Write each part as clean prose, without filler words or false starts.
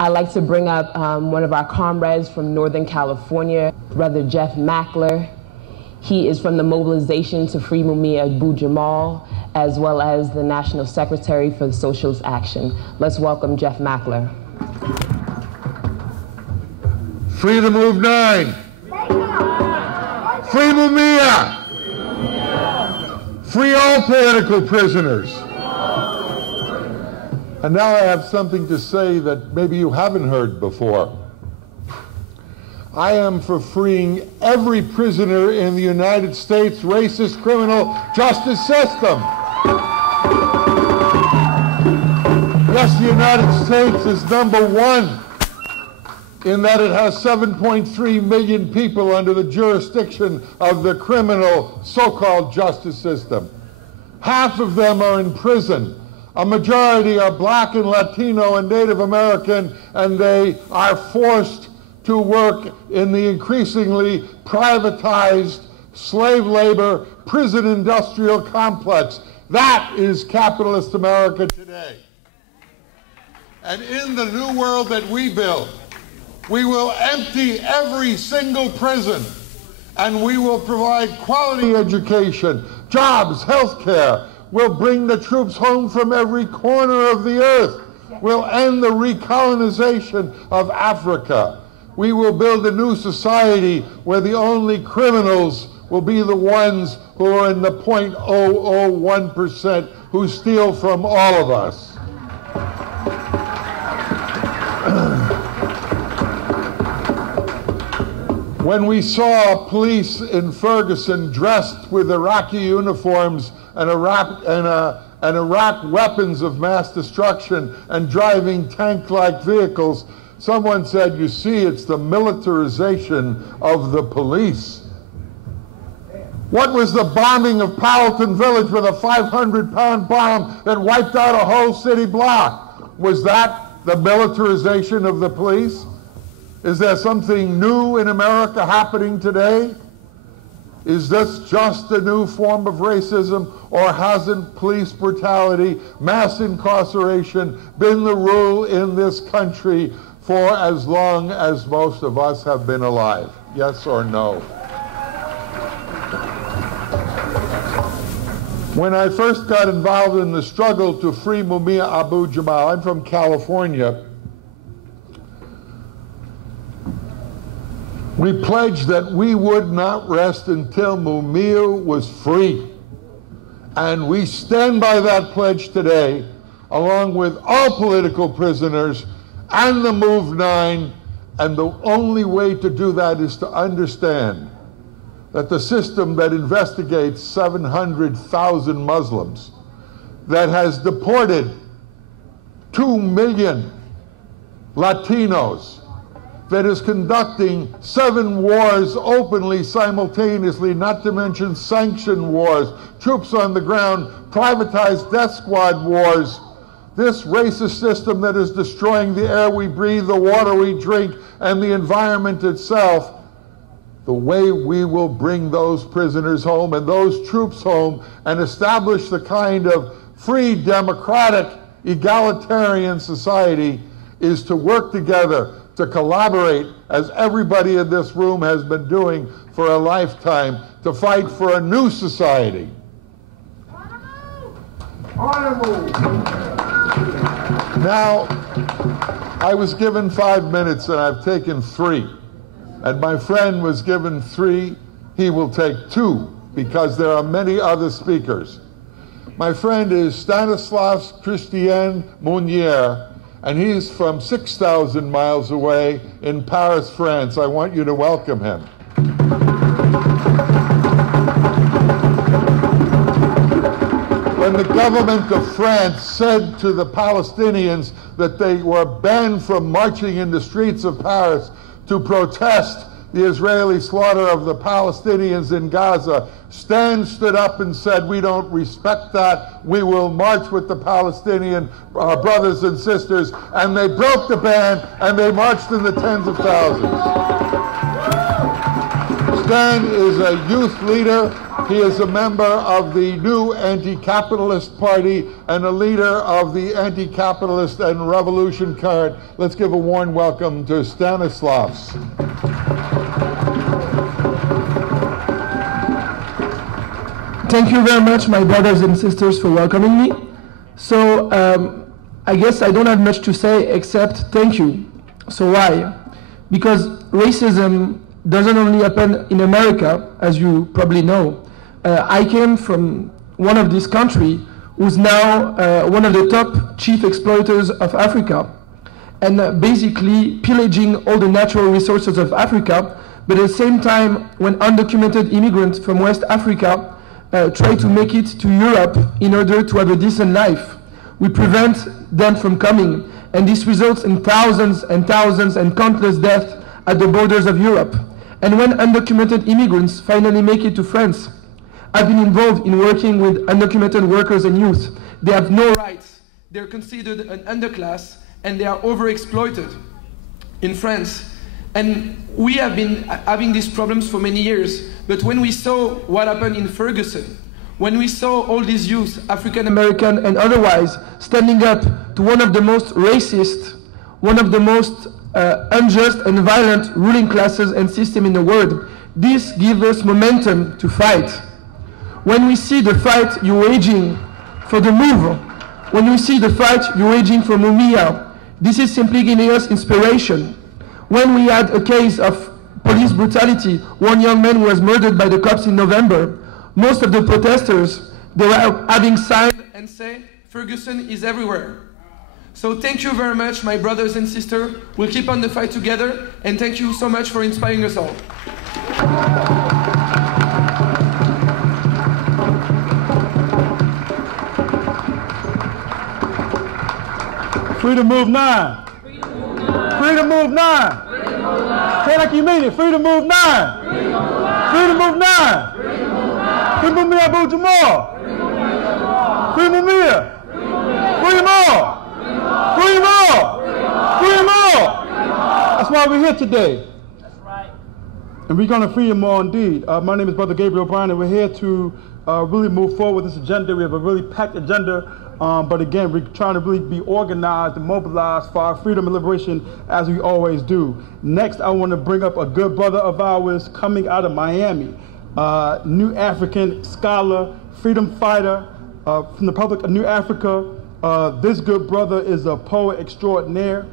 I'd like to bring up one of our comrades from Northern California, Brother Jeff Mcclure. He is from the Mobilization to Free Mumia Abu Jamal, as well as the National Secretary for Socialist Action. Let's welcome Jeff Mcclure. Free the Move 9! Free Mumia! Free all political prisoners! And now I have something to say that maybe you haven't heard before. I am for freeing every prisoner in the United States racist criminal justice system. Yes, the United States is #1 in that it has 7.3 million people under the jurisdiction of the criminal so-called justice system. Half of them are in prison. A majority are Black and Latino and Native American, and they are forced to work in the increasingly privatized slave labor prison industrial complex. That is capitalist America today. And in the new world that we build, we will empty every single prison, and we will provide quality education, jobs, health care. We'll bring the troops home from every corner of the earth. We'll end the recolonization of Africa. We will build a new society where the only criminals will be the ones who are in the 0.001% who steal from all of us. When we saw police in Ferguson dressed with Iraqi uniforms and Iraq weapons of mass destruction and driving tank-like vehicles, someone said, you see, it's the militarization of the police. What was the bombing of Powellton Village with a 500-pound bomb that wiped out a whole city block? Was that the militarization of the police? Is there something new in America happening today? Is this just a new form of racism, or hasn't police brutality, mass incarceration been the rule in this country for as long as most of us have been alive? Yes or no? When I first got involved in the struggle to free Mumia Abu Jamal, I'm from California, we pledged that we would not rest until Mumia was free. And we stand by that pledge today, along with all political prisoners and the Move 9, and the only way to do that is to understand that the system that investigates 700,000 Muslims, that has deported 2 million Latinos, that is conducting 7 wars openly, simultaneously, not to mention sanctioned wars, troops on the ground, privatized death squad wars, this racist system that is destroying the air we breathe, the water we drink, and the environment itself. The way we will bring those prisoners home and those troops home and establish the kind of free, democratic, egalitarian society is to work together, to collaborate, as everybody in this room has been doing for a lifetime, to fight for a new society. Now, I was given 5 minutes and I've taken 3. And my friend was given 3, he will take 2, because there are many other speakers. My friend is Stanislas Christian Mounier, and he's from 6,000 miles away in Paris, France. I want you to welcome him. When the government of France said to the Palestinians that they were banned from marching in the streets of Paris to protest the Israeli slaughter of the Palestinians in Gaza, Stan stood up and said, we don't respect that. We will march with the Palestinian brothers and sisters. And they broke the ban and they marched in the tens of thousands. Stan is a youth leader. He is a member of the new anti-capitalist party and a leader of the anti-capitalist and revolution card. Let's give a warm welcome to Stanislavs. Thank you very much, my brothers and sisters, for welcoming me. So I guess I don't have much to say except thank you. So why? Because racism doesn't only happen in America, as you probably know. I came from one of these countries who's now one of the top chief exploiters of Africa, and basically pillaging all the natural resources of Africa, but at the same time, when undocumented immigrants from West Africa try to make it to Europe in order to have a decent life, we prevent them from coming, and this results in thousands and thousands and countless deaths at the borders of Europe. And when undocumented immigrants finally make it to France, I've been involved in working with undocumented workers and youth. They have no rights. They're considered an underclass, and they are overexploited in France. And we have been having these problems for many years. But when we saw what happened in Ferguson, when we saw all these youth, African American and otherwise, standing up to one of the most racist, one of the most unjust and violent ruling classes and system in the world, this gives us momentum to fight. When we see the fight you're waging for the move, when we see the fight you're waging for Mumia, this is simply giving us inspiration. When we had a case of police brutality, one young man was murdered by the cops in November, most of the protesters, they were having signs and say, Ferguson is everywhere. So thank you very much, my brothers and sisters. We'll keep on the fight together, and thank you so much for inspiring us all. Freedom Move 9. Freedom Move 9. Say it like you mean it. Freedom Move 9. Freedom Move 9. Freedom Move Abu Jamal. Freedom Move. Freedom all. Freedom all. Freedom all. That's why we're here today. That's right. And we're going to free them all indeed. My name is Brother Gabriel Bryan, and we're here to really move forward with this agenda. We have a really packed agenda. But again, we're trying to really be organized and mobilized for our freedom and liberation as we always do. Next, I want to bring up a good brother of ours coming out of Miami, New African scholar, freedom fighter from the Republic of New Africa. This good brother is a poet extraordinaire.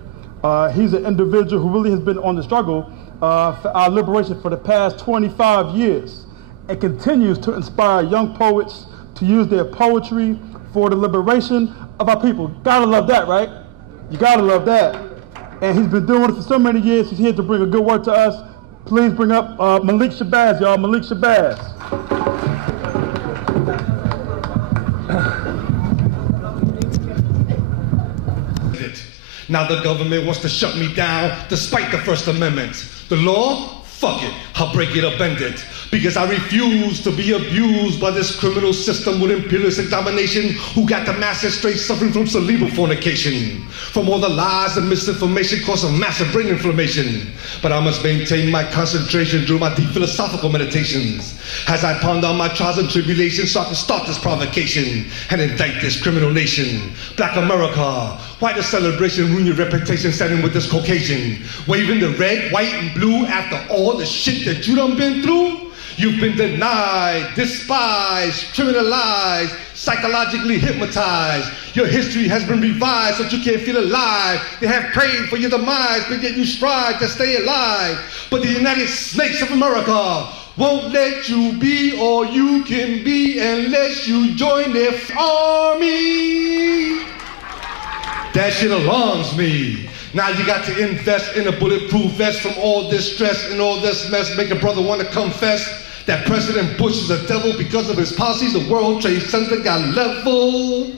He's an individual who really has been on the struggle for our liberation for the past 25 years and continues to inspire young poets to use their poetry for the liberation of our people. Gotta love that, right? You gotta love that. And he's been doing it for so many years. He's here to bring a good word to us. Please bring up Malik Shabazz, y'all. Malik Shabazz. Now the government wants to shut me down despite the First Amendment. The law? Fuck it. I'll break it or bend it. Because I refuse to be abused by this criminal system with imperialistic domination who got the masses straight suffering from cerebral fornication. From all the lies and misinformation causing massive brain inflammation. But I must maintain my concentration during my deep philosophical meditations as I ponder on my trials and tribulations so I can start this provocation and indict this criminal nation. Black America, why the celebration ruin your reputation standing with this Caucasian? Waving the red, white, and blue after all the shit that you done been through? You've been denied, despised, criminalized, psychologically hypnotized. Your history has been revised so that you can't feel alive. They have prayed for your demise, but yet you strive to stay alive. But the United States of America won't let you be all you can be unless you join their army. That shit alarms me. Now you got to invest in a bulletproof vest from all this stress and all this mess. Make a brother want to confess that President Bush is a devil because of his policies. The World Trade Center got leveled.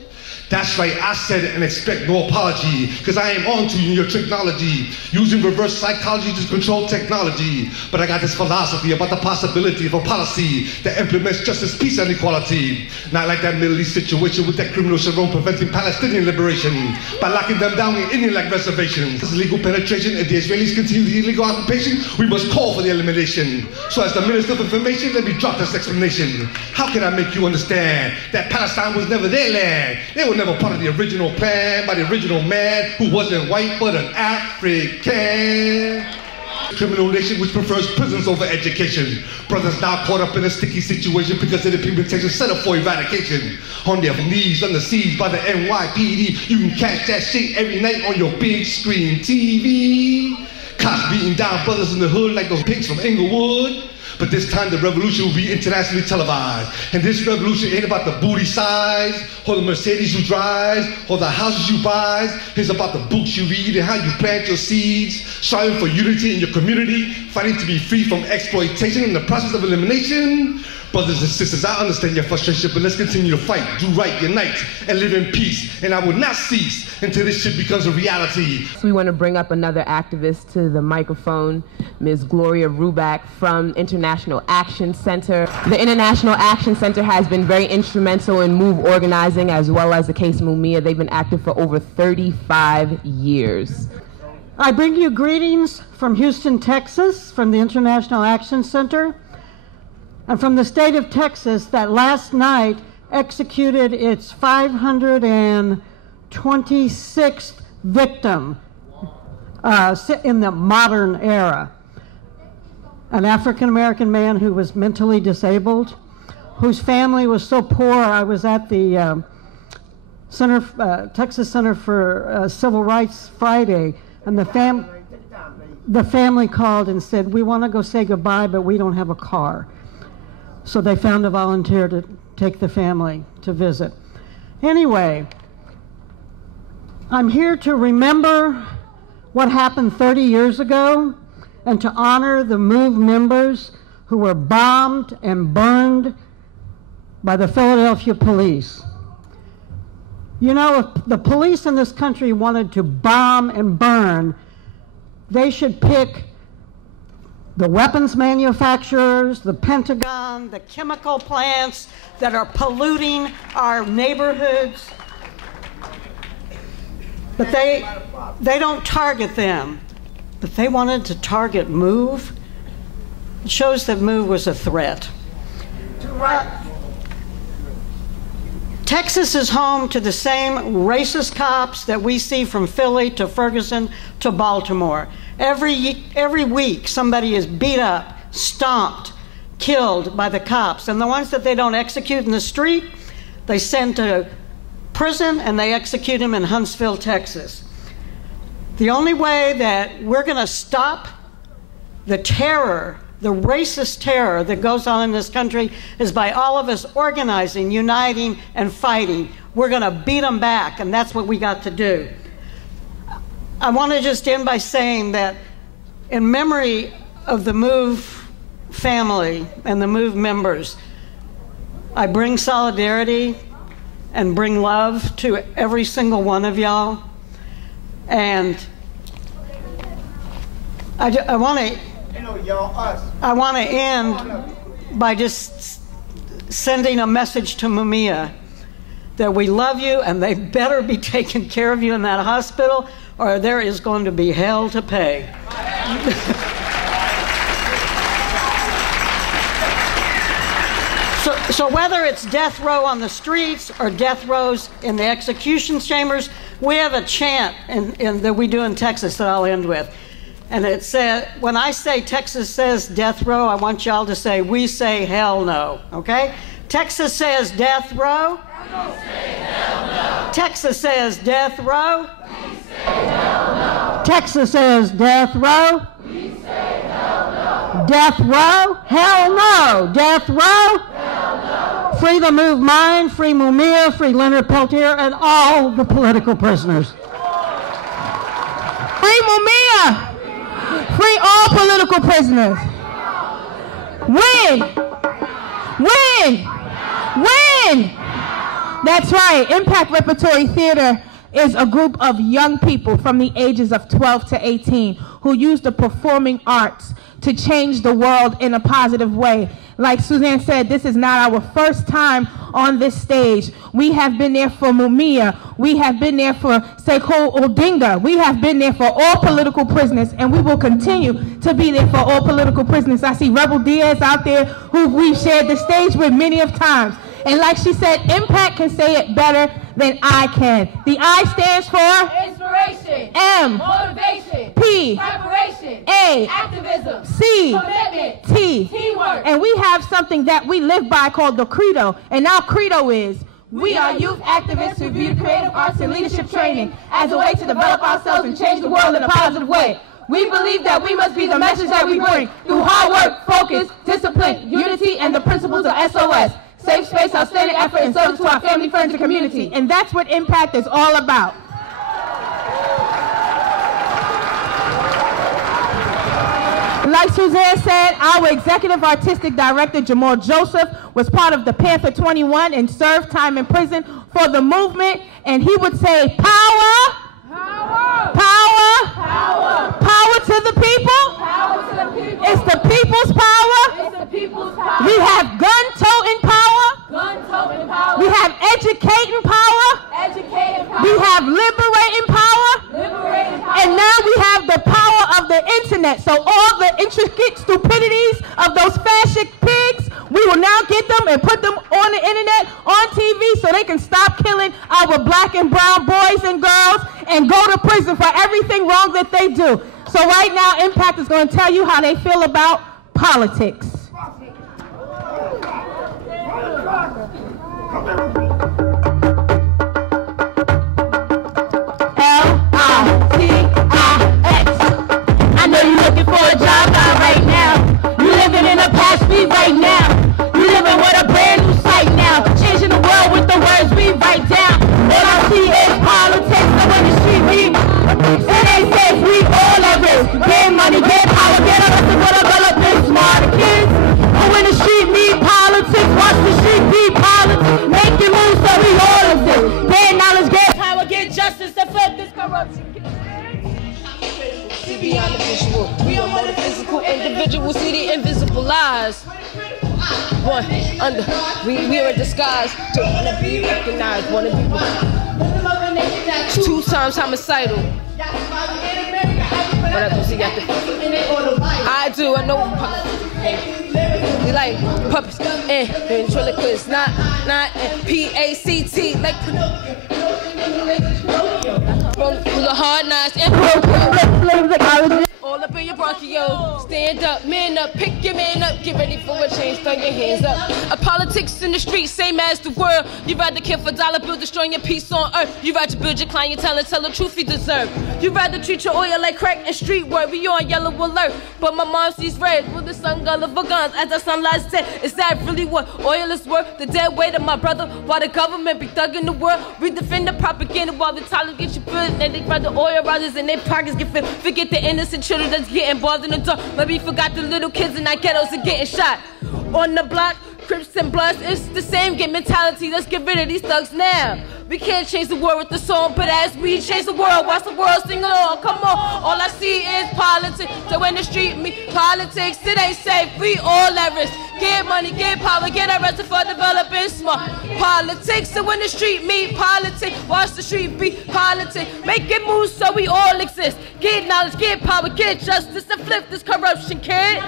That's right, I said it and expect no apology, because I am on to you in your technology, using reverse psychology to control technology. But I got this philosophy about the possibility of a policy that implements justice, peace, and equality. Not like that Middle East situation with that criminal Sharon preventing Palestinian liberation by locking them down in Indian-like reservations. This illegal penetration, if the Israelis continue the illegal occupation, we must call for the elimination. So as the Minister of Information, let me drop this explanation. How can I make you understand that Palestine was never their land? They were never part of the original plan by the original man who wasn't white but an African. Criminal nation which prefers prisons over education. Brothers now caught up in a sticky situation because of the implementation set up for eradication. On their knees, under siege by the NYPD. You can catch that shit every night on your big screen TV. Cops beating down brothers in the hood like those pigs from Inglewood. But this time the revolution will be internationally televised. And this revolution ain't about the booty size, or the Mercedes you drive, or the houses you buy. It's about the books you read and how you plant your seeds, striving for unity in your community, fighting to be free from exploitation in the process of elimination. Brothers and sisters, I understand your frustration, but let's continue to fight, do right, unite, and live in peace. And I will not cease until this shit becomes a reality. So we want to bring up another activist to the microphone, Ms. Gloria Rubik from International Action Center. The International Action Center has been very instrumental in MOVE organizing, as well as the case Mumia. They've been active for over 35 years. I bring you greetings from Houston, Texas, from the International Action Center, and from the state of Texas that last night executed its 526th victim in the modern era. An African-American man who was mentally disabled, whose family was so poor. I was at the Texas Center for Civil Rights Friday, and the family called and said, "We want to go say goodbye, but we don't have a car." So they found a volunteer to take the family to visit. Anyway, I'm here to remember what happened 30 years ago and to honor the MOVE members who were bombed and burned by the Philadelphia police. You know, if the police in this country wanted to bomb and burn, they should pick the weapons manufacturers, the Pentagon, the chemical plants that are polluting our neighborhoods. But they don't target them. But they wanted to target MOVE. It shows that MOVE was a threat. Texas is home to the same racist cops that we see from Philly to Ferguson to Baltimore. Every week, somebody is beat up, stomped, killed by the cops. And the ones that they don't execute in the street, they send to prison and they execute them in Huntsville, Texas. The only way that we're going to stop the terror, the racist terror that goes on in this country, is by all of us organizing, uniting, and fighting. We're going to beat them back, and that's what we got to do. I want to just end by saying that in memory of the MOVE family and the MOVE members, I bring solidarity and bring love to every single one of y'all. And I want to end by just sending a message to Mumia that we love you and they better be taking care of you in that hospital, or there is going to be hell to pay. So whether it's death row on the streets or death rows in the execution chambers, we have a chant that we do in Texas that I'll end with. And it says, when I say Texas says death row, I want y'all to say, we say hell no, okay? Texas says death row. We say hell no. Texas says death row. We say hell no. Texas says death row. We say hell no. Death row? Hell no. Death row? Hell no. Free the MOVE Mind, free Mumia, free Leonard Peltier, and all the political prisoners. Free Mumia! Free all political prisoners. Win! Win! Win! That's right. Impact Repertory Theater is a group of young people from the ages of 12 to 18 who use the performing arts to change the world in a positive way. Like Suzanne said, this is not our first time on this stage. We have been there for Mumia. We have been there for Sekou Odinga. We have been there for all political prisoners, and we will continue to be there for all political prisoners. I see Rebel Diaz out there who we've shared the stage with many of times. And like she said, Impact can say it better than I can. The I stands for inspiration. M, Motivation. P, Preparation. A, Activism. C, Commitment. T. Teamwork. And we have something that we live by called the Credo. And our Credo is, we are youth activists who view creative arts and leadership training as a way to develop ourselves and change the world in a positive way. We believe that we must be the message that we bring through hard work, focus, discipline, unity, and the principles of SOS. Safe space, outstanding effort, and service to our family, friends, and community. And that's what Impact is all about. Like Suzanne said, our executive artistic director, Jamal Joseph, was part of the Panther 21 and served time in prison for the movement. And he would say, power, power, power, power, power to the people. Power to the people. It's the people's power. It's the people's power. We have gun-toting power. Gun-toting power. We have educating power. Educating power. We have liberating power. Liberating power. And now we have the power of the internet. So all the intricate stupidities of those fascist pigs, we will now get them and put them on the internet, on TV, so they can stop killing our black and brown boys and girls and go to prison for everything wrong that they do. So right now, Impact is going to tell you how they feel about politics. L-I-T-I-X. I know you're looking for a job right now. You're living in a past speed right now. You're living with a brand new sight now. Changing the world with the words we write down. All I see is politics, so in the street it ain't safe, we all at risk. Get money, get power, get arrested for development, smart kids. Who in the street need politics, watch the street be politics. Make it move so we all exist. Get knowledge, get power, get justice to flip this corruption. See beyond the visual, we are more than physical individuals, see the invisible lies. One, under, we are in disguise, don't wanna be recognized, wanna be 2 times homicidal. But I don't see that. I do, I know. We like puppets and ventriloquists, not P-A-C-T, like from the hard knives and all up in your bronchio. Stand up, man up, pick your man up, get ready for a change, throw your hands up. A politics in the street, same as the world. You rather kill for dollar bill, destroying your peace on earth. You rather build your clientele and tell the truth you deserve. You rather treat your oil like crack and street work. We on yellow alert, but my mom sees red. With the sun gulliver guns as the sunlight set. Is that really what oil is worth? The dead weight of my brother, while the government be thugging the world. We defend the propaganda while the Tyler get you built. And they rather oil risers in their pockets get filled. Forget the innocent children that's getting involved in the dark. Maybe forgot the little kids in our ghettos are getting shot. On the block, Crips and Bloods, it's the same game mentality. Let's get rid of these thugs now. We can't change the world with the song, but as we change the world, watch the world sing along. Come on, all I see is politics. So in the street, me politics, it ain't safe. We all at risk. Get money, get power, get arrested for developing smart. Politics, so in the street, me politics. Watch the street be politics. Make it move so we all exist. Get knowledge, get power, get justice, and flip this corruption, kid.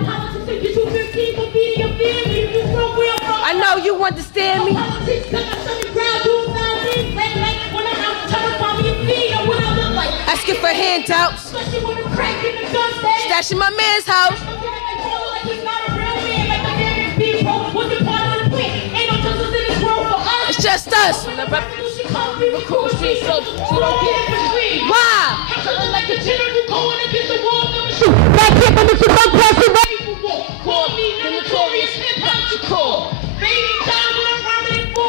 I know you understand me. Asking for handouts. Stashing my man's house. It's just us. Why?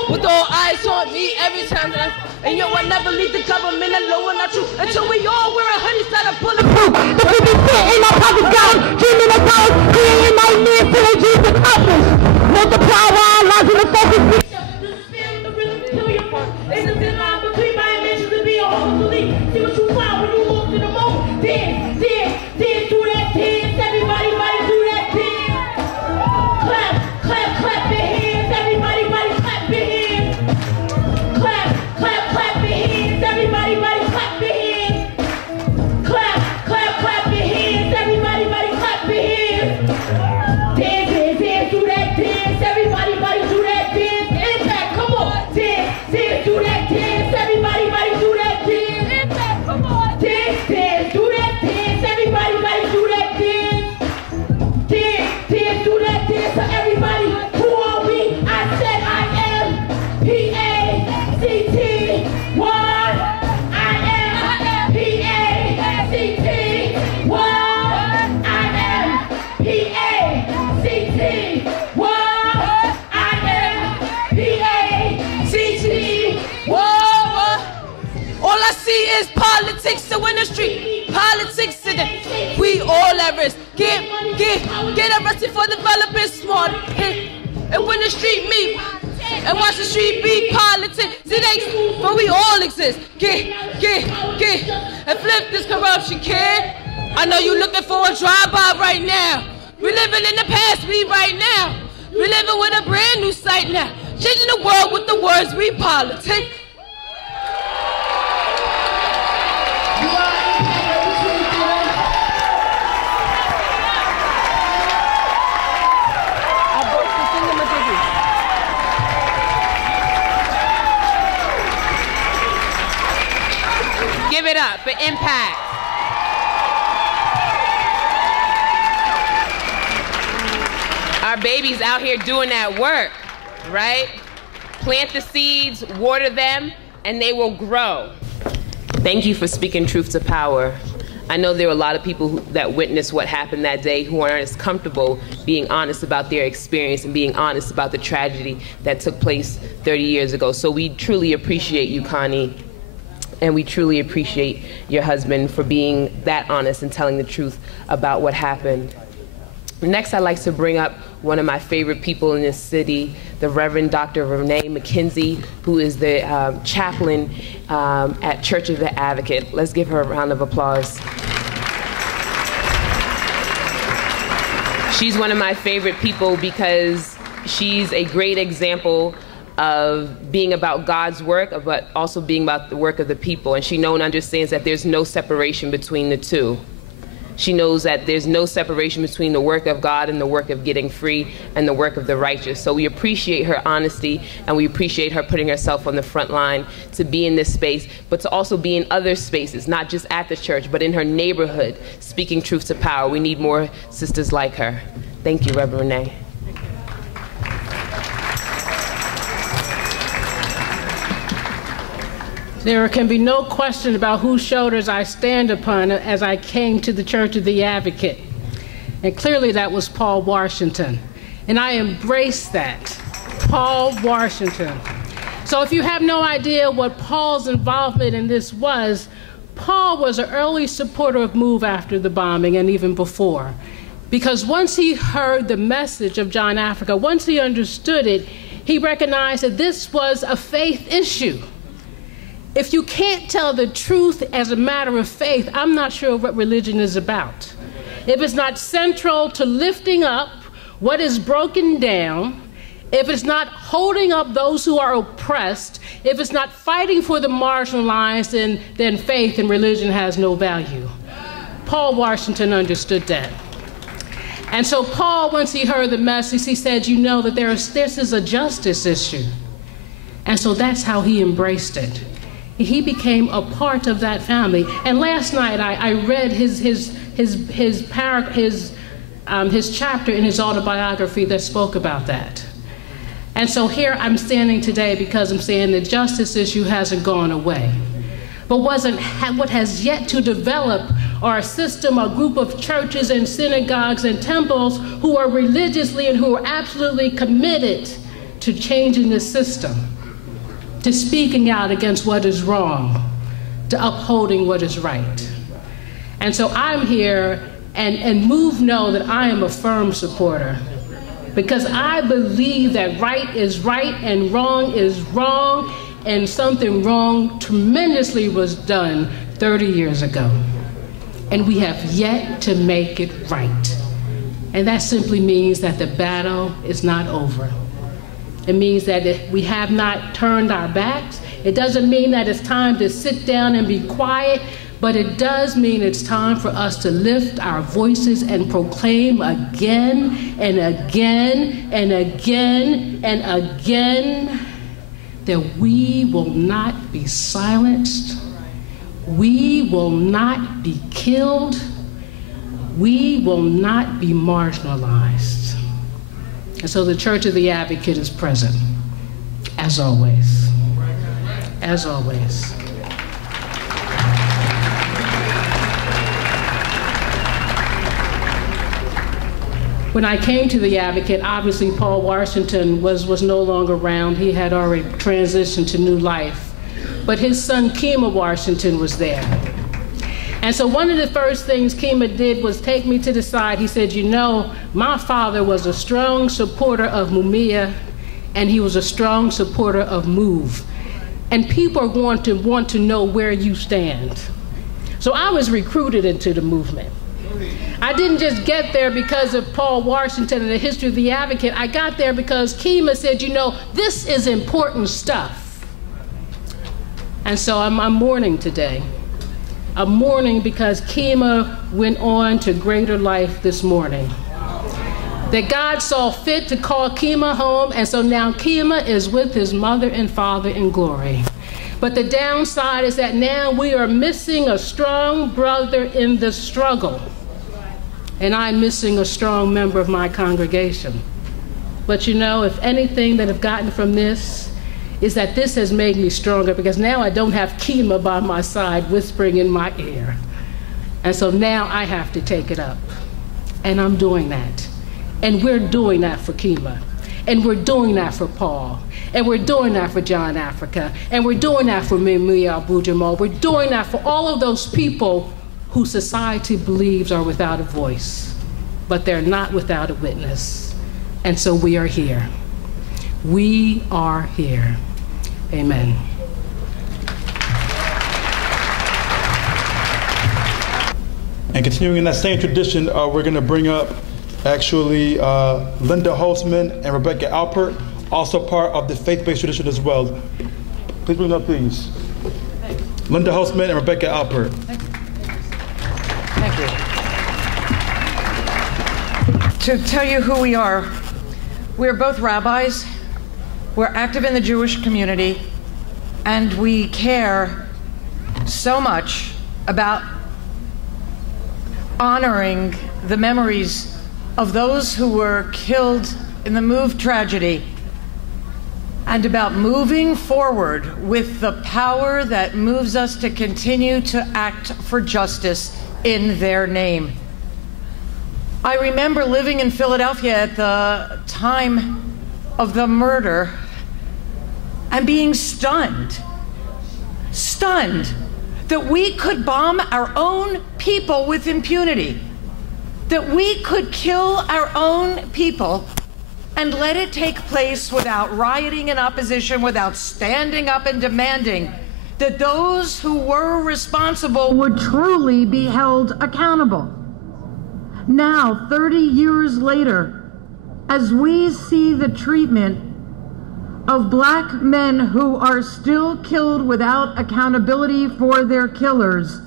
With all eyes on me every time that and yo, I never leave the government alone, not true, until we all wear a hoodie that are bulletproof. The people sit in my pocket down, dreaming of those, creating nightmares till they dreams accomplish. Multiply our lives in the focus. the street, politics in it. We all at risk. Get arrested for developing smart. And when the street meet, and watch the street be politics. See, but we all exist. Get, and flip this corruption, kid. I know you looking for a drive-by right now. We living in the past, we right now. We living with a brand new sight now. Changing the world with the words we politic. Give it up for impact. Our babies out here doing that work, right? Plant the seeds, water them, and they will grow. Thank you for speaking truth to power. I know there are a lot of people that witnessed what happened that day who aren't as comfortable being honest about their experience and being honest about the tragedy that took place 30 years ago. So we truly appreciate you, Connie. And we truly appreciate your husband for being that honest and telling the truth about what happened. Next, I'd like to bring up one of my favorite people in this city, the Reverend Dr. Renee Mackenzie, who is the chaplain at Church of the Advocate. Let's give her a round of applause. She's one of my favorite people because she's a great example of being about God's work, but also being about the work of the people. And she knows and understands that there's no separation between the two. She knows that there's no separation between the work of God and the work of getting free and the work of the righteous. So we appreciate her honesty, and we appreciate her putting herself on the front line to be in this space, but to also be in other spaces, not just at the church, but in her neighborhood, speaking truth to power. We need more sisters like her. Thank you, Reverend Renee. There can be no question about whose shoulders I stand upon as I came to the Church of the Advocate. And clearly that was Paul Washington. And I embrace that, Paul Washington. So if you have no idea what Paul's involvement in this was, Paul was an early supporter of Move after the bombing and even before. Because once he heard the message of John Africa, once he understood it, he recognized that this was a faith issue. If you can't tell the truth as a matter of faith, I'm not sure what religion is about. If it's not central to lifting up what is broken down, if it's not holding up those who are oppressed, if it's not fighting for the marginalized, then faith and religion has no value. Paul Washington understood that. And so Paul, once he heard the message, he said, you know that this is a justice issue. And so that's how he embraced it. He became a part of that family. And last night I read his chapter in his autobiography that spoke about that. And so here I'm standing today because I'm saying the justice issue hasn't gone away. But what has yet to develop are a system, a group of churches and synagogues and temples who are religiously and who are absolutely committed to changing the system, to speaking out against what is wrong, to upholding what is right. And so I'm here, and Move know that I am a firm supporter, because I believe that right is right and wrong is wrong, and something wrong tremendously was done 30 years ago. And we have yet to make it right. And that simply means that the battle is not over. It means that if we have not turned our backs. It doesn't mean that it's time to sit down and be quiet, but it does mean it's time for us to lift our voices and proclaim again and again and again and again that we will not be silenced, we will not be killed, we will not be marginalized. And so the Church of the Advocate is present, as always, as always. When I came to the Advocate, obviously Paul Washington was no longer around. He had already transitioned to new life. But his son, Kima Washington, was there. And so one of the first things Kima did was take me to the side. He said, you know, my father was a strong supporter of Mumia, and he was a strong supporter of Move. And people are going to want to know where you stand. So I was recruited into the movement. I didn't just get there because of Paul Washington and the history of the Advocate. I got there because Kima said, you know, this is important stuff. And so I'm mourning today. I'm mourning because Kima went on to greater life this morning. That God saw fit to call Kima home, and so now Kima is with his mother and father in glory. But the downside is that now we are missing a strong brother in the struggle. And I'm missing a strong member of my congregation. But you know, if anything that I've gotten from this is that this has made me stronger, because now I don't have Kima by my side whispering in my ear. And so now I have to take it up. And I'm doing that. And we're doing that for Kima. And we're doing that for Paul. And we're doing that for John Africa. And we're doing that for Mimi Abu-Jamal. We're doing that for all of those people who society believes are without a voice, but they're not without a witness. And so we are here. We are here. Amen. And continuing in that same tradition, we're going to bring up actually Linda Holtzman and Rebecca Alpert, also part of the faith-based tradition as well. Please bring up, please. Linda Holtzman and Rebecca Alpert. Thank you. To tell you who we are, we're both rabbis, we're active in the Jewish community, and we care so much about honoring the memories of those who were killed in the Move tragedy, and about moving forward with the power that moves us to continue to act for justice in their name. I remember living in Philadelphia at the time of the murder and being stunned that we could bomb our own people with impunity, that we could kill our own people and let it take place without rioting in opposition, without standing up and demanding that those who were responsible would truly be held accountable. Now, 30 years later, as we see the treatment of black men who are still killed without accountability for their killers,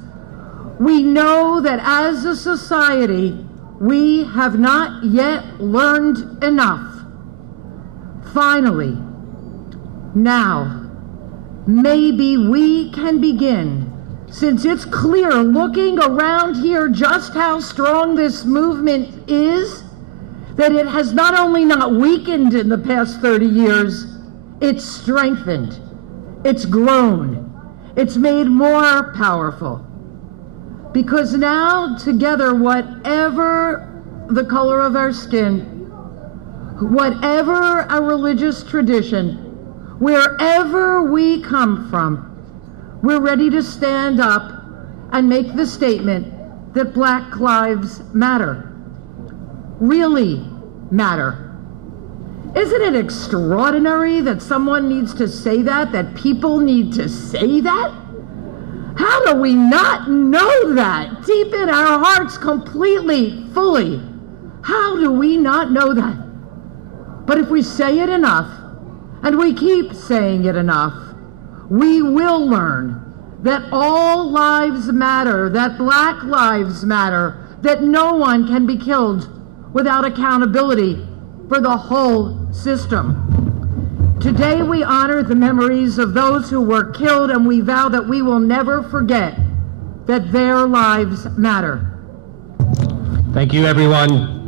we know that as a society, we have not yet learned enough. Finally, now, maybe we can begin, since it's clear looking around here just how strong this movement is, that it has not only not weakened in the past 30 years, it's strengthened, it's grown, it's made more powerful. Because now, together, whatever the color of our skin, whatever our religious tradition, wherever we come from, we're ready to stand up and make the statement that Black lives matter, really matter. Isn't it extraordinary that someone needs to say that people need to say that? How do we not know that deep in our hearts completely, fully? How do we not know that? But if we say it enough, and we keep saying it enough, we will learn that all lives matter, that Black lives matter, that no one can be killed without accountability for the whole system. Today we honor the memories of those who were killed, and we vow that we will never forget that their lives matter. Thank you, everyone.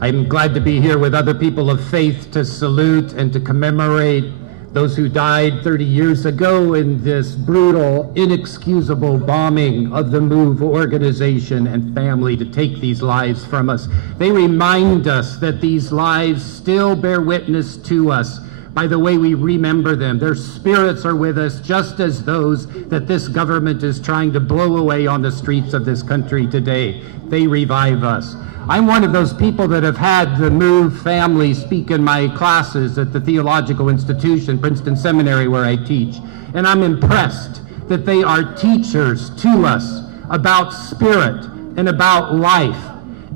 I'm glad to be here with other people of faith to salute and to commemorate those who died 30 years ago in this brutal, inexcusable bombing of the Move organization and family to take these lives from us. They remind us that these lives still bear witness to us, by the way we remember them. Their spirits are with us, just as those that this government is trying to blow away on the streets of this country today. They revive us. I'm one of those people that have had the Move family speak in my classes at the theological institution, Princeton Seminary, where I teach. And I'm impressed that they are teachers to us about spirit and about life,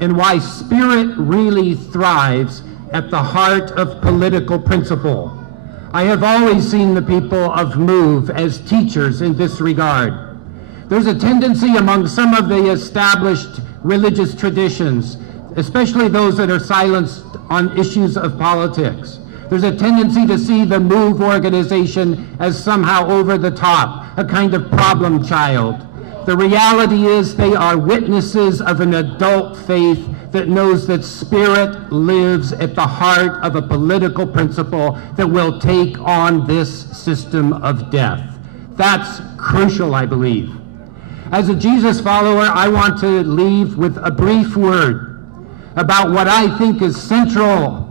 and why spirit really thrives at the heart of political principle. I have always seen the people of Move as teachers in this regard. There's a tendency among some of the established religious traditions, especially those that are silenced on issues of politics. There's a tendency to see the Move organization as somehow over the top, a kind of problem child. The reality is they are witnesses of an adult faith that knows that spirit lives at the heart of a political principle that will take on this system of death. That's crucial, I believe. As a Jesus follower, I want to leave with a brief word about what I think is central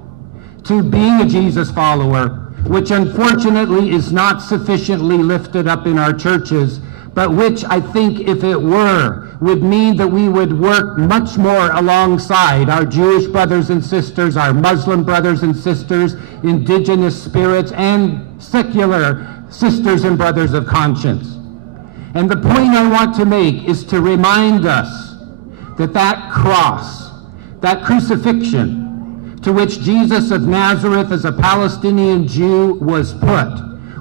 to being a Jesus follower, which unfortunately is not sufficiently lifted up in our churches, but which I think, if it were, would mean that we would work much more alongside our Jewish brothers and sisters, our Muslim brothers and sisters, indigenous spirits, and secular sisters and brothers of conscience. And the point I want to make is to remind us that that cross, that crucifixion, to which Jesus of Nazareth as a Palestinian Jew was put,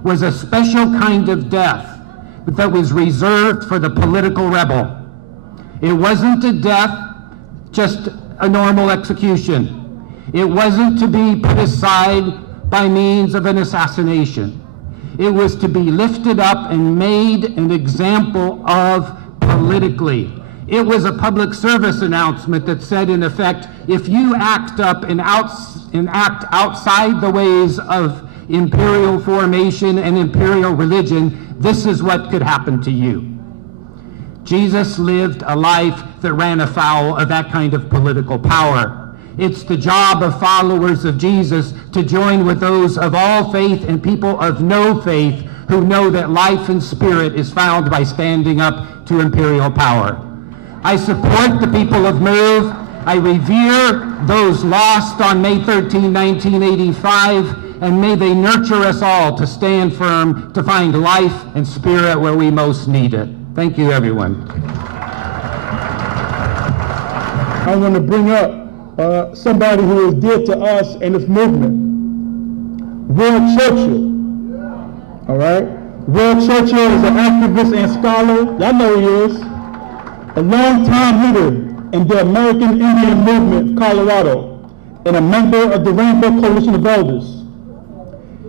was a special kind of death that was reserved for the political rebel. It wasn't a death, just a normal execution. It wasn't to be put aside by means of an assassination. It was to be lifted up and made an example of politically. It was a public service announcement that said, in effect, if you act up and act outside the ways of imperial formation and imperial religion, this is what could happen to you. Jesus lived a life that ran afoul of that kind of political power. It's the job of followers of Jesus to join with those of all faith and people of no faith who know that life and spirit is found by standing up to imperial power. I support the people of Move. I revere those lost on May 13, 1985, and may they nurture us all to stand firm, to find life and spirit where we most need it. Thank you, everyone. I want to bring up somebody who is dear to us in this movement. Will Churchill. All right? Will Churchill is an activist and scholar. Y'all know he is. A long-time leader in the American Indian Movement of Colorado and a member of the Rainbow Coalition of Elders.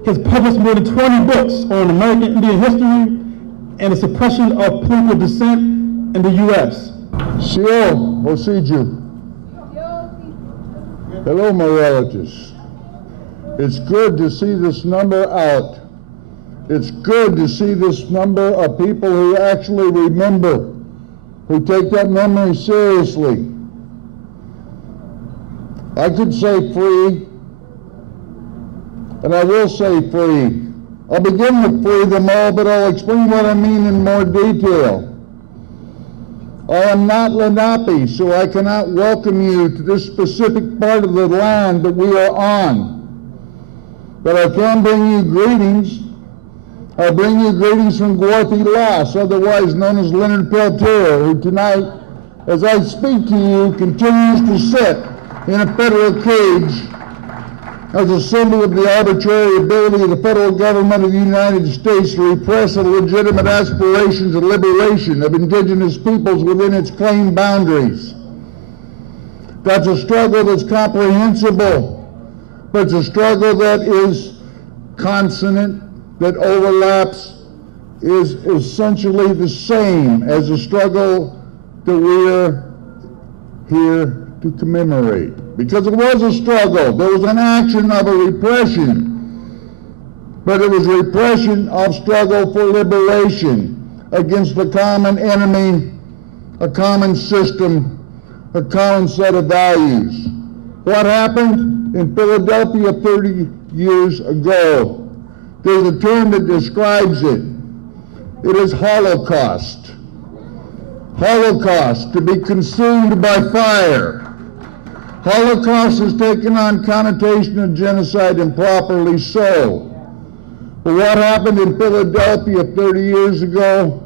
He's published more than 20 books on American Indian history and the suppression of political dissent in the U.S. Shio Osiju. Hello, my relatives. It's good to see this number out. It's good to see this number of people who actually remember, who take that memory seriously. I could say free, and I will say free. I'll begin with free them all, but I'll explain what I mean in more detail. I am not Lenape, so I cannot welcome you to this specific part of the land that we are on. But I can bring you greetings. I bring you greetings from Gwarthy Loss, otherwise known as Leonard Peltier, who tonight, as I speak to you, continues to sit in a federal cage as a symbol of the arbitrary ability of the federal government of the United States to repress the legitimate aspirations of liberation of indigenous peoples within its claimed boundaries. That's a struggle that's comprehensible, but it's a struggle that is consonant, that overlaps, is essentially the same as the struggle that we're here to commemorate. Because it was a struggle. There was an action of a repression, but it was repression of struggle for liberation against a common enemy, a common system, a common set of values. What happened in Philadelphia 30 years ago. There's a term that describes it. It is Holocaust. Holocaust, to be consumed by fire. Holocaust has taken on connotation of genocide, and properly so. But what happened in Philadelphia 30 years ago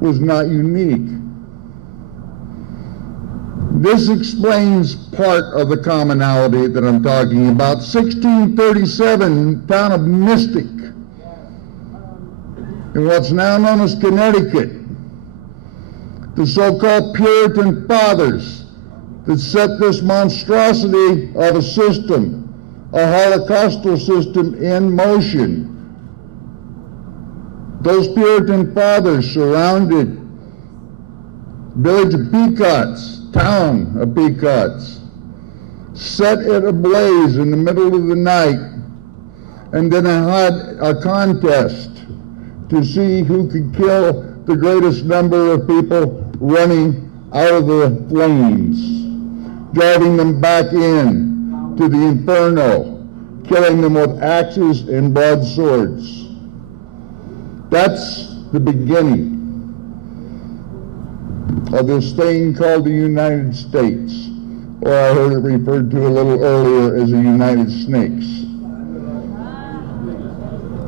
was not unique. This explains part of the commonality that I'm talking about. 1637, town of Mystic, in what's now known as Connecticut, the so-called Puritan fathers that set this monstrosity of a system, a Holocaustal system, in motion. Those Puritan fathers surrounded village of Pequots, town of Pequots, set it ablaze in the middle of the night, and then had a contest to see who could kill the greatest number of people running out of the flames, driving them back in to the inferno, killing them with axes and broadswords. That's the beginning of this thing called the United States, or I heard it referred to a little earlier as the United Snakes.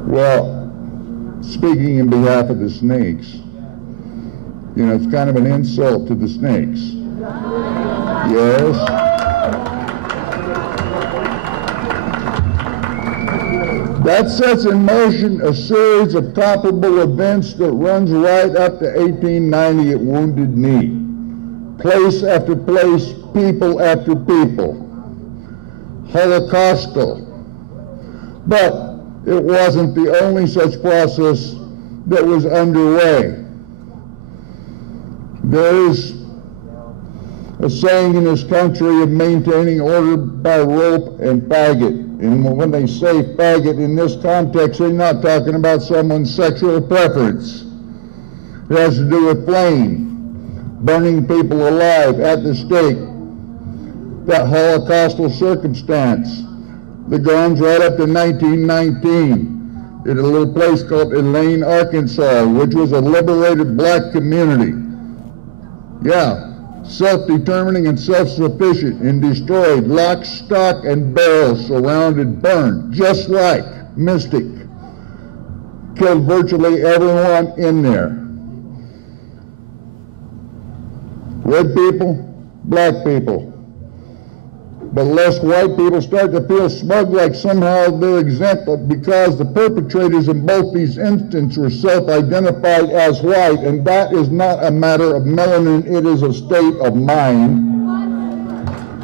Well, speaking in behalf of the snakes, you know, it's kind of an insult to the snakes. Yes. That sets in motion a series of comparable events that runs right up to 1890 at Wounded Knee. Place after place, people after people. Holocaustal. But it wasn't the only such process that was underway. There is a saying in this country of maintaining order by rope and faggot. And when they say faggot in this context, they're not talking about someone's sexual preference. It has to do with flame, burning people alive at the stake. That Holocaustal circumstance that goes right up to 1919 in a little place called Elaine, Arkansas, which was a liberated black community. Yeah. Self-determining and self-sufficient, and destroyed lock, stock, and barrel, surrounded, burned, just like Mystic. Killed virtually everyone in there. Red people, black people. But lest white people start to feel smug like somehow they're exempt, because the perpetrators in both these instances were self-identified as white, and that is not a matter of melanin, it is a state of mind.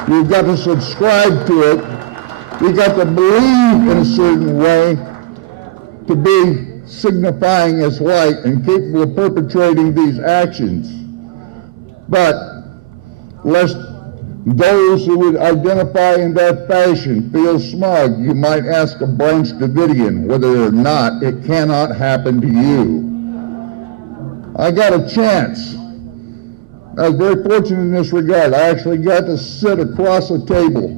You've got to subscribe to it. You've got to believe in a certain way to be signifying as white and capable of perpetrating these actions. But lest those who would identify in that fashion feel smug, you might ask a Branch Davidian whether or not it cannot happen to you. I got a chance. I was very fortunate in this regard. I actually got to sit across a table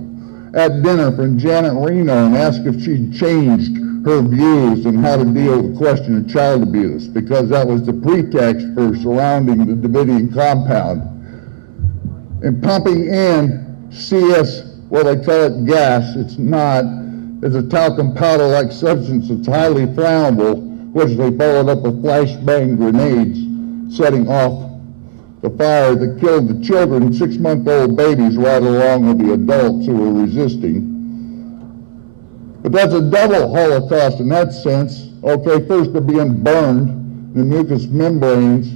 at dinner from Janet Reno and ask if she'd changed her views on how to deal with the question of child abuse, because that was the pretext for surrounding the Davidian compound. And pumping in CS, well, they call it gas, it's not, it's a talcum powder-like substance that's highly flammable, which they followed up with flashbang grenades, setting off the fire that killed the children, 6-month-old babies, right along with the adults who were resisting. But that's a double Holocaust in that sense. Okay, first they're being burned, the mucous membranes,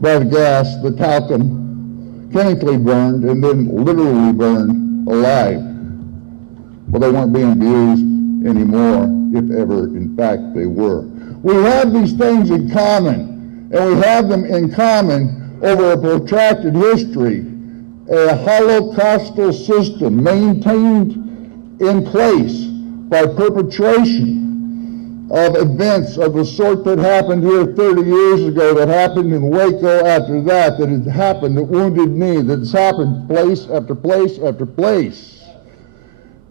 by the gas, the talcum, chemically burned, and then literally burned alive. Well, they weren't being abused anymore, if ever, in fact, they were. We have these things in common, and we have them in common over a protracted history, a Holocaustal system maintained in place by perpetration of events of the sort that happened here 30 years ago, that happened in Waco after that had happened at Wounded Knee, that's happened place after place after place.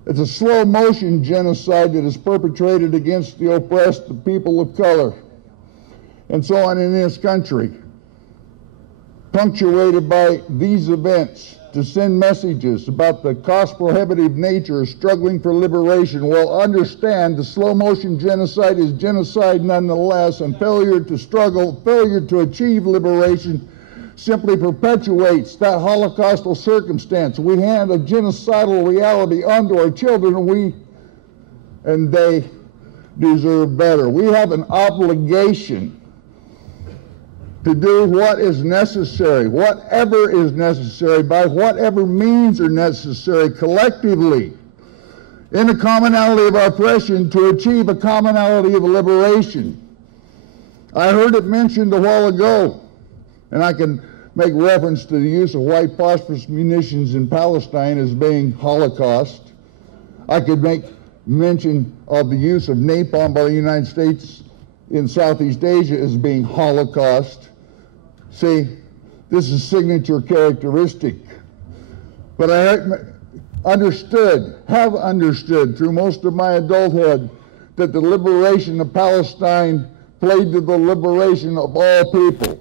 It's a slow motion genocide that is perpetrated against the oppressed, the people of color, and so on in this country, punctuated by these events to send messages about the cost-prohibitive nature of struggling for liberation. Well, understand the slow motion genocide is genocide nonetheless, and failure to struggle, failure to achieve liberation simply perpetuates that holocaustal circumstance. We hand a genocidal reality onto our children, and they deserve better. We have an obligation to do what is necessary, whatever is necessary, by whatever means are necessary, collectively, in the commonality of our oppression, to achieve a commonality of liberation. I heard it mentioned a while ago, and I can make reference to the use of white phosphorus munitions in Palestine as being Holocaust. I could make mention of the use of napalm by the United States in Southeast Asia as being Holocaust. See, this is signature characteristic. But I have understood through most of my adulthood that the liberation of Palestine played to the liberation of all people,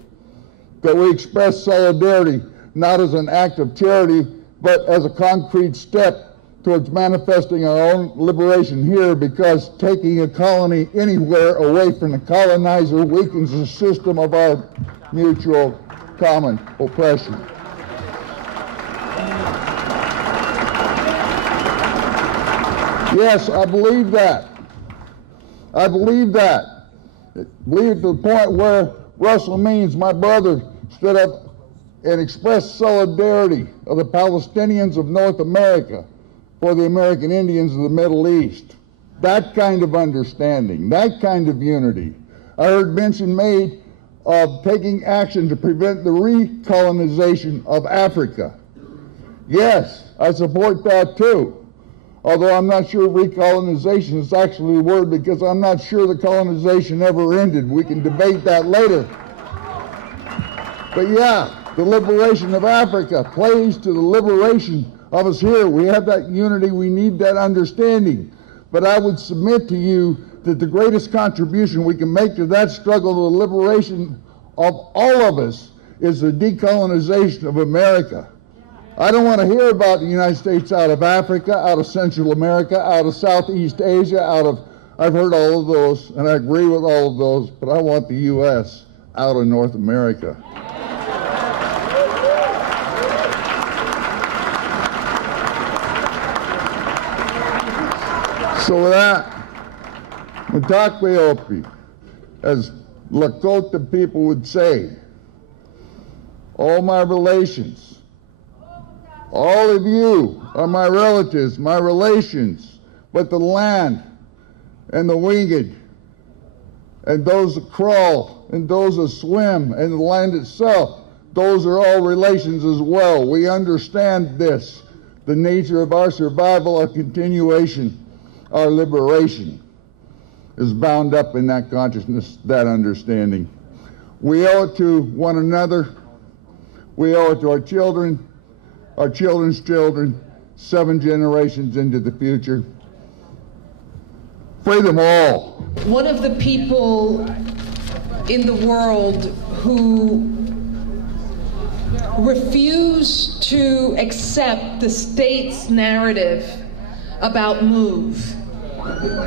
that we express solidarity not as an act of charity, but as a concrete step towards manifesting our own liberation here, because taking a colony anywhere away from the colonizer weakens the system of our mutual common oppression. Yes, I believe that. I believe that. I believe to the point where Russell Means, my brother, stood up and expressed solidarity of the Palestinians of North America for the American Indians of the Middle East. That kind of understanding, that kind of unity. I heard mention made of taking action to prevent the recolonization of Africa. Yes, I support that too. Although I'm not sure recolonization is actually the word, because I'm not sure the colonization ever ended. We can debate that later. But yeah, the liberation of Africa plays to the liberation of us here. We have that unity, we need that understanding. But I would submit to you that the greatest contribution we can make to that struggle, to the liberation of all of us, is the decolonization of America. I don't want to hear about the United States out of Africa, out of Central America, out of Southeast Asia, I've heard all of those, and I agree with all of those, but I want the U.S. out of North America. So with that, Mtakweopi, as Lakota people would say, all my relations, all of you are my relatives, my relations, but the land and the winged and those that crawl and those that swim and the land itself, those are all relations as well. We understand this, the nature of our survival, our continuation, our liberation is bound up in that consciousness, that understanding. We owe it to one another. We owe it to our children, our children's children, 7 generations into the future. Free them all. One of the people in the world who refused to accept the state's narrative about Move,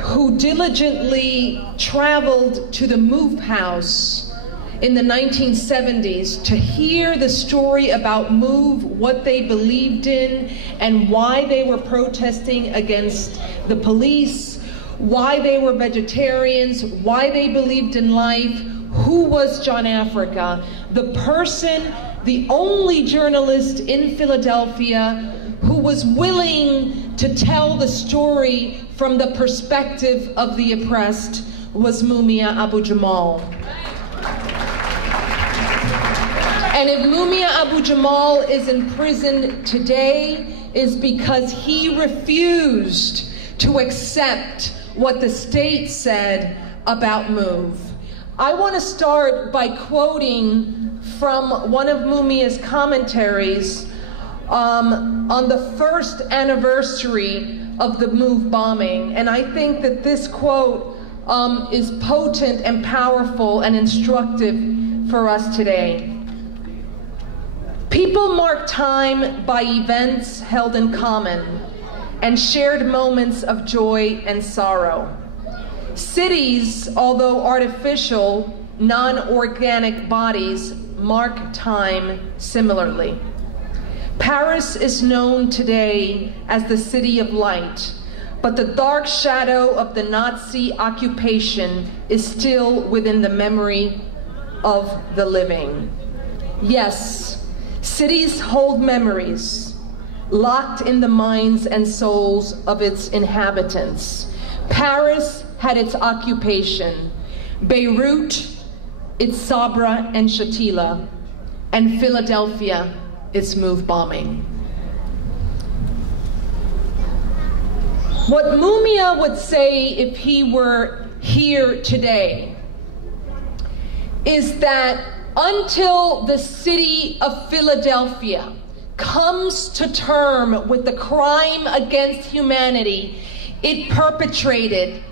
who diligently traveled to the Move House in the 1970s to hear the story about Move, what they believed in, and why they were protesting against the police, why they were vegetarians, why they believed in life. Who was John Africa? The person, the only journalist in Philadelphia who was willing to tell the story from the perspective of the oppressed was Mumia Abu-Jamal. And if Mumia Abu-Jamal is in prison today, is because he refused to accept what the state said about Move. I want to start by quoting from one of Mumia's commentaries on the first anniversary of the Move bombing. And I think that this quote is potent and powerful and instructive for us today. People mark time by events held in common and shared moments of joy and sorrow. Cities, although artificial, non-organic bodies, mark time similarly. Paris is known today as the City of Light, but the dark shadow of the Nazi occupation is still within the memory of the living. Yes, cities hold memories, locked in the minds and souls of its inhabitants. Paris had its occupation, Beirut, its Sabra and Shatila, and Philadelphia, its Move bombing. What Mumia would say if he were here today is that until the city of Philadelphia comes to term with the crime against humanity it perpetrated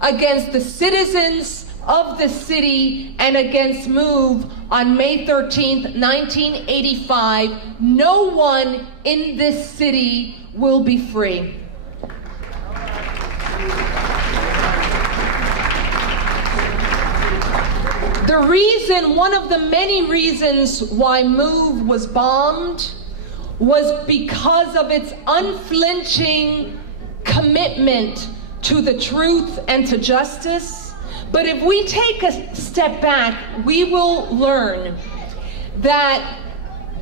against the citizens of the city and against Move on May 13th, 1985, no one in this city will be free. The reason, one of the many reasons why Move was bombed was because of its unflinching commitment to the truth and to justice. But if we take a step back, we will learn that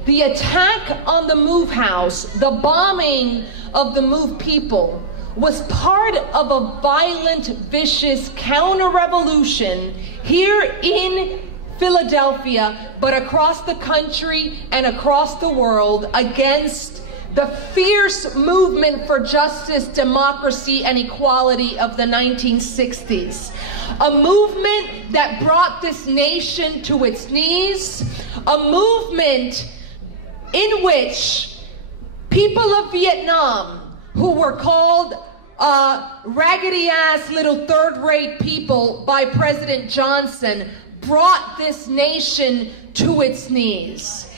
the attack on the Move house, the bombing of the Move people, was part of a violent, vicious counter-revolution here in Philadelphia, but across the country and across the world against the fierce movement for justice, democracy, and equality of the 1960s. A movement that brought this nation to its knees, a movement in which people of Vietnam, who were called raggedy-ass little third-rate people by President Johnson, brought this nation to its knees.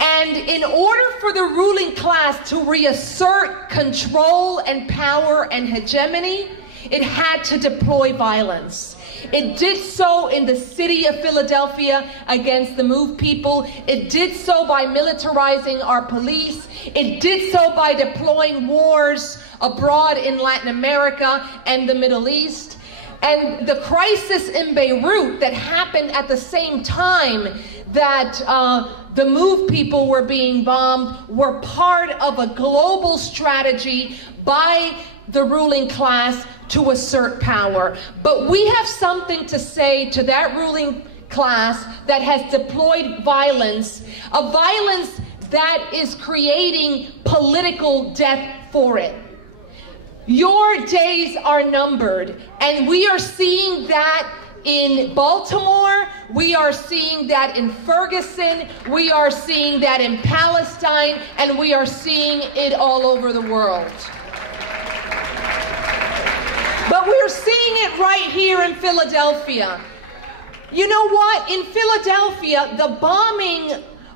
And in order for the ruling class to reassert control and power and hegemony, it had to deploy violence. It did so in the city of Philadelphia against the Move people. It did so by militarizing our police. It did so by deploying wars abroad in Latin America and the Middle East. And the crisis in Beirut that happened at the same time that the Move people were being bombed were part of a global strategy by the ruling class to assert power. But we have something to say to that ruling class that has deployed violence, a violence that is creating political death for it. Your days are numbered, and we are seeing that in Baltimore, we are seeing that in Ferguson, we are seeing that in Palestine, and we are seeing it all over the world. But we're seeing it right here in Philadelphia. You know what? In Philadelphia, the bombing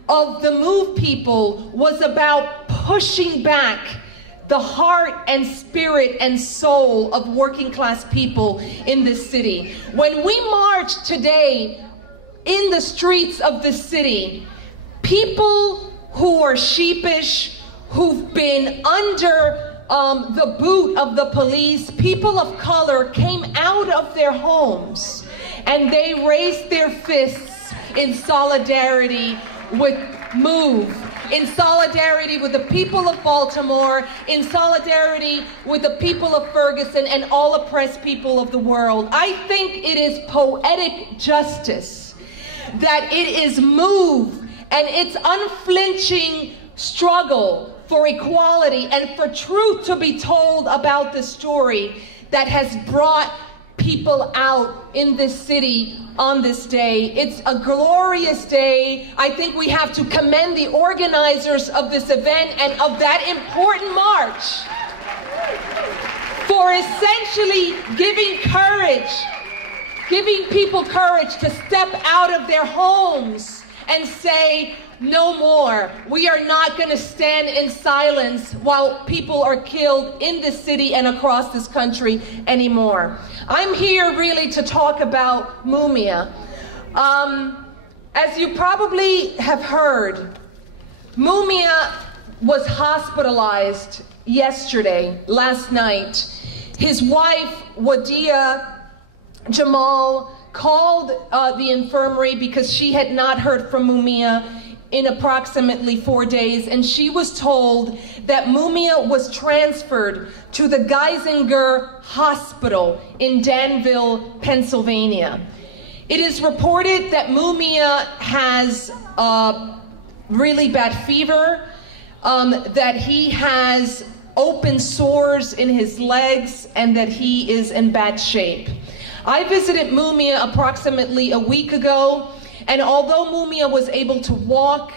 of the Move people was about pushing back the heart and spirit and soul of working class people in this city. When we march today in the streets of the city, people who are sheepish, who've been under the boot of the police, people of color came out of their homes and they raised their fists in solidarity with Move, in solidarity with the people of Baltimore, in solidarity with the people of Ferguson and all oppressed people of the world. I think it is poetic justice that it is Move and its unflinching struggle for equality and for truth to be told about the story that has brought people out in this city on this day. It's a glorious day. I think we have to commend the organizers of this event and of that important march. for essentially giving people courage to step out of their homes and say, no more. We are not going to stand in silence while people are killed in this city and across this country anymore. I'm here really to talk about Mumia. As you probably have heard, Mumia was hospitalized last night. His wife, Wadia Jamal, called the infirmary because she had not heard from Mumia in approximately 4 days, and she was told that Mumia was transferred to the Geisinger Hospital in Danville, Pennsylvania. It is reported that Mumia has really bad fever, that he has open sores in his legs, and that he is in bad shape. I visited Mumia approximately a week ago, and although Mumia was able to walk,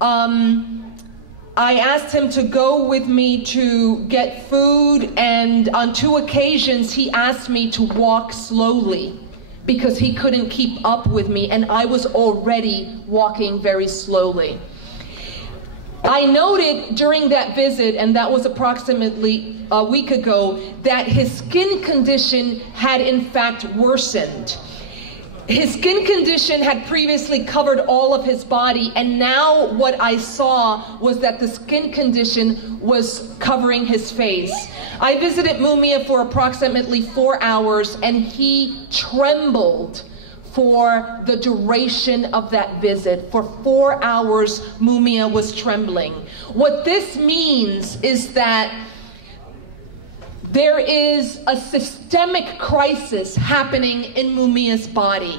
I asked him to go with me to get food, and on 2 occasions he asked me to walk slowly because he couldn't keep up with me, and I was already walking very slowly. I noted during that visit, and that was approximately a week ago, that his skin condition had in fact worsened. His skin condition had previously covered all of his body, and now what I saw was that the skin condition was covering his face. I visited Mumia for approximately 4 hours, and he trembled for the duration of that visit. For 4 hours, Mumia was trembling. What this means is that there is a systemic crisis happening in Mumia's body.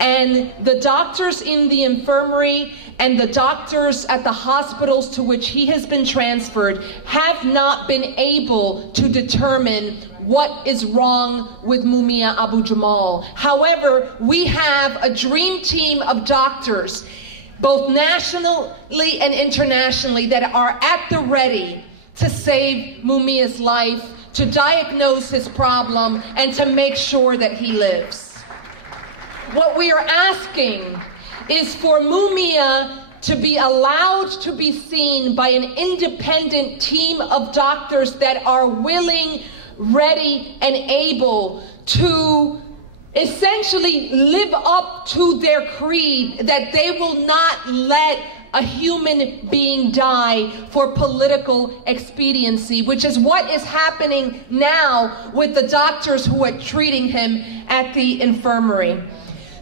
And the doctors in the infirmary and the doctors at the hospitals to which he has been transferred have not been able to determine what is wrong with Mumia Abu Jamal. However, we have a dream team of doctors, both nationally and internationally, that are at the ready to save Mumia's life, to diagnose his problem, and to make sure that he lives. What we are asking is for Mumia to be allowed to be seen by an independent team of doctors that are willing, ready, and able to essentially live up to their creed that they will not let a human being die for political expediency, which is what is happening now with the doctors who are treating him at the infirmary.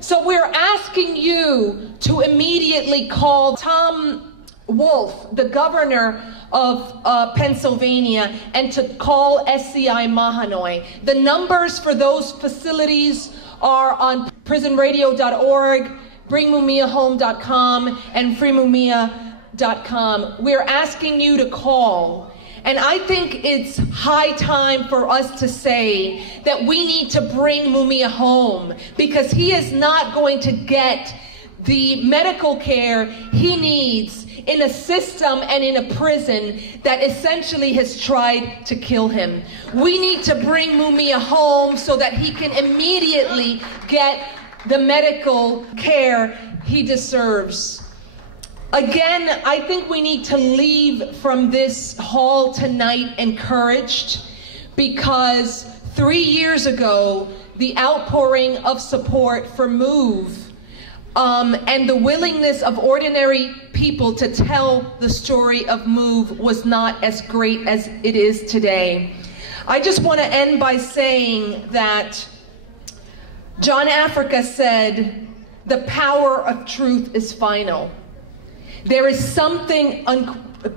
So we're asking you to immediately call Tom Wolf, the governor of Pennsylvania, and to call SCI Mahanoy. The numbers for those facilities are on prisonradio.org, bringmumiahome.com, and freemumia.com. We're asking you to call. And I think it's high time for us to say that we need to bring Mumia home, because he is not going to get the medical care he needs in a system and in a prison that essentially has tried to kill him. We need to bring Mumia home so that he can immediately get the medical care he deserves. Again, I think we need to leave from this hall tonight encouraged, because 3 years ago, the outpouring of support for Move and the willingness of ordinary people to tell the story of Move was not as great as it is today. I just want to end by saying that John Africa said, "The power of truth is final." There is something,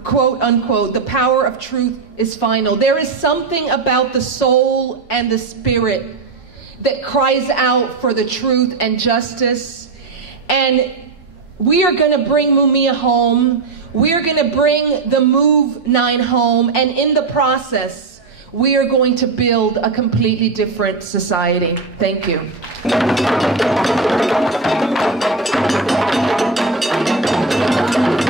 quote unquote, the power of truth is final. There is something about the soul and the spirit that cries out for the truth and justice. And we are going to bring Mumia home. We are going to bring the Move 9 home. And in the process, we are going to build a completely different society. Thank you. Thank you.